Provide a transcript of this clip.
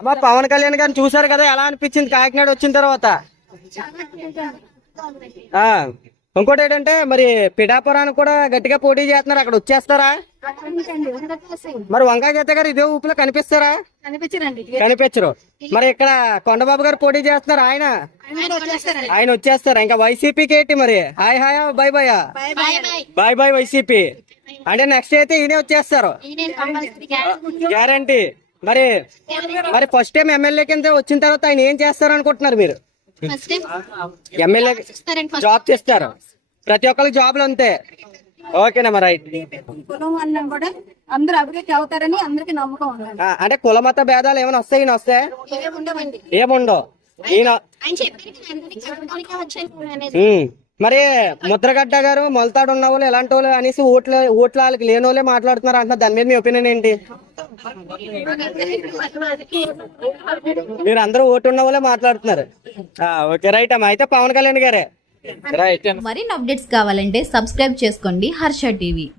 అమ్మ పవన్ కళ్యాణ్ గారిని చూసారు కదా, ఎలా అనిపించింది కాకినాడ వచ్చిన తర్వాత? ఇంకోటి ఏంటంటే మరి పిఠాపురానికి కూడా గట్టిగా పోటీ చేస్తున్నారు, అక్కడ వచ్చేస్తారా? మరి వంకాయ గీత గారు ఇదే ఊపిలో కనిపిస్తారా? కనిపించరు. మరి ఇక్కడ కొండబాబు గారు పోటీ చేస్తున్నారు, ఆయన వచ్చేస్తారా? ఇంకా వైసీపీకి ఏంటి మరి? Hi hi bye bye bye bye YCP అంటే నెక్స్ట్ అయితే ఈయనే వచ్చేస్తారు గ్యారంటీ. మరి మరి ఫస్ట్ టైం ఎమ్మెల్యే కింద వచ్చిన తర్వాత ఆయన ఏం చేస్తారు అనుకుంటున్నారు మీరు? ఎమ్మెల్యే జాబ్ చేస్తారు, ప్రతి ఒక్కరికి జాబ్లు అంతే. ఓకేనా మరి రైట్. అందరూ అభివృద్ధి అవుతారని అందరికి నమ్మకం ఉంది. అంటే కుల మత భేదాలు ఏమైనా వస్తాయి? ఈయన వస్తే ఏముండవు. ఈయన మరి ముద్రగడ్డ గారు మొలతాడు ఉన్న వాళ్ళు ఎలాంటి వాళ్ళు అనేసి ఓట్ల వాళ్ళకి లేని వాళ్ళే మాట్లాడుతున్నారు అంటున్నారు, దాని మీద మీ ఒపీనియన్ ఏంటి? మీరు అందరూ ఓటు ఉన్న వాళ్ళే మాట్లాడుతున్నారు. ఓకే రైట్ అమ్మా, అయితే పవన్ కళ్యాణ్ గారే రైట్. మరిన్ని అప్డేట్స్ కావాలంటే సబ్స్క్రైబ్ చేసుకోండి హర్ష టీవీ.